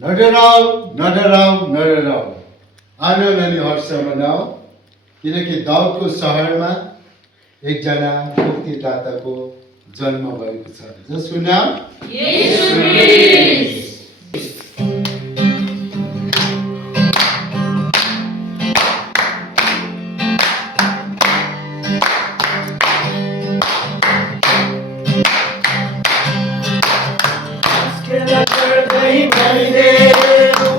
नडराऊ नडराऊ नडराऊ, आनन्द अनि हर्ष मनाऊ, किनकि दाउदको सहरमा एकजना मुक्तिदाताको जन्म भएको छ, जसको नाम येशू ख्रिस्ट।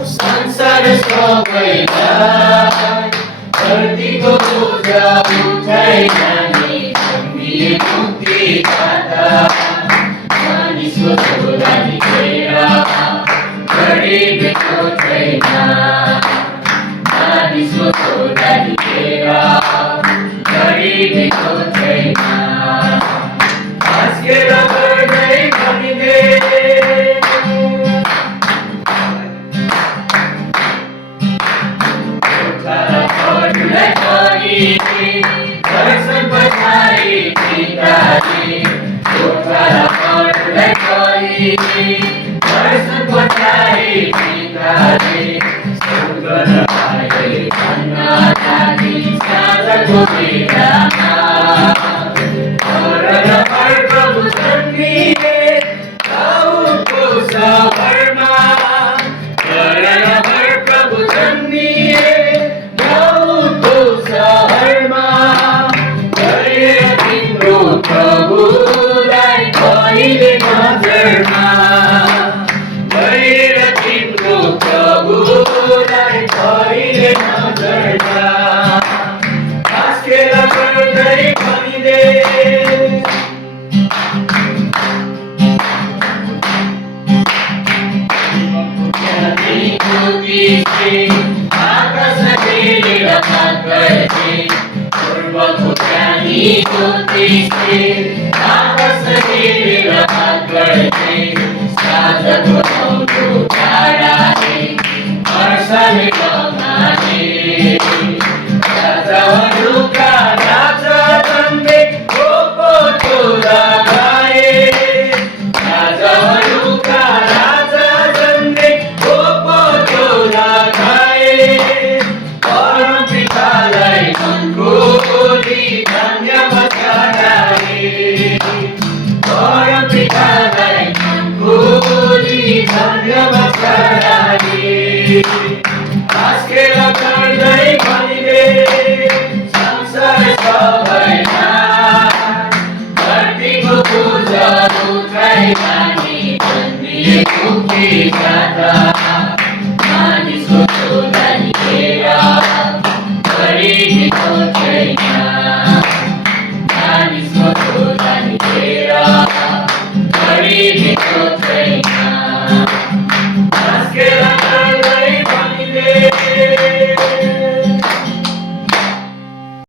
संसार सबैलाई धरतीको बोझा उठाइ जाने सम्मिलित मुक्तिदाता मानिसको छोरा निस्केर गरिबको छैन, मानिसको छोरा निस्केर गरिबको छैन। आस्केर गर्दै भनिदे दर्शन बचाई पिताजी, छोरा पढलाई कही दर्शन बचाई पिताजी, स्वर्ग आए भन्न जानी साँझको बेलामा हर प्रभु जन्मिए दाउदको सहरमा, हर प्रभु जन्मिए सहरमा, गएर तिम्रो प्रभुलाई कहिले नजरमा, गएर तिम्रो प्रभुलाई कहिले नजरमा, आस्केर गर्दै भनिदे आकाश हेरेर गर्थे पूर्वको ज्ञानीको दृष्टि, आकाश हेरेर गर्थे साँझको नौलो ताराले वर्षाले रमाए, राजाहरूका राजा जन्मे को छोरा गाए, राजाहरूका राजा जन्मे को छोरा गाए, परम पितालाई मनकोली धन्यवाद गराए, परम पितालाई मनकोली धन्यवाद गराए। आस्केर गर्दै भनिदे संसार सबैमा धरतीको बोझ उठाइ जाने जन्मिएको मुक्तिदाता